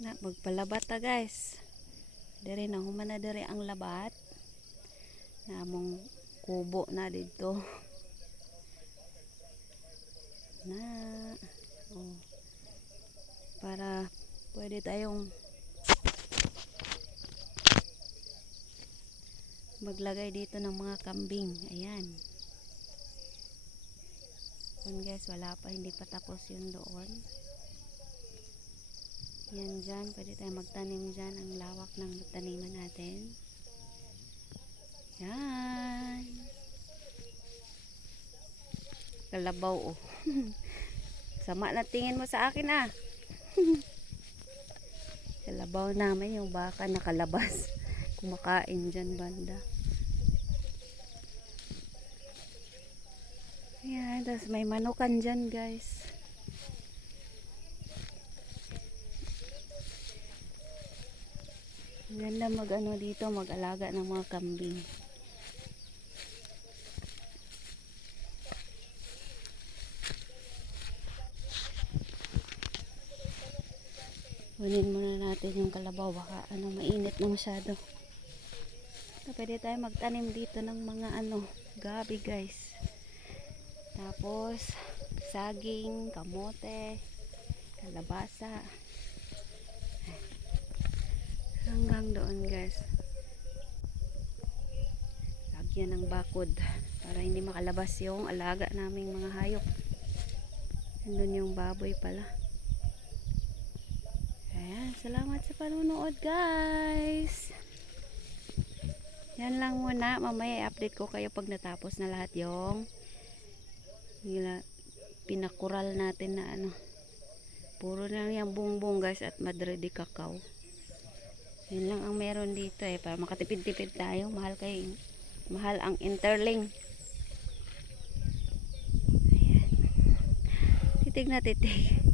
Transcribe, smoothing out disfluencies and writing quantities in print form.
Na magpalabat ta guys. Dere na human na dere ang labat. Namong kubo na dito. Na oh, para pwede tayong maglagay dito ng mga kambing. Ayan. Yun guys, wala pa, hindi pa tapos yun doon. Yan dyan, pwede tayo magtanim dyan. Ang lawak ng taniman natin. Yan. Kalabaw oh. Sama na tingin mo sa akin ah. Kalabaw namin yung baka nakalabas. Kumakain dyan banda. Ayan, tapos may manukan dyan guys. Ganda mag-ano dito, mag-alaga ng mga kambing. Kunin muna natin yung kalabaw, baka mainit na masyado. So, pwede tayo magtanim dito ng mga gabi guys. Tapos saging, kamote, kalabasa. Hanggang doon guys. Lagyan ng bakod para hindi makalabas yung alaga naming mga hayop. Nandun yung baboy pala. Ayan, salamat sa panonood guys. Yan lang muna. Mamaya i-update ko kayo pag natapos na lahat yung pinakural natin na puro na yung bungbong guys at madre de cacao. Yun lang ang meron dito para makatipid-tipid tayo. Mahal ang interling. Ayan. Titig na titig.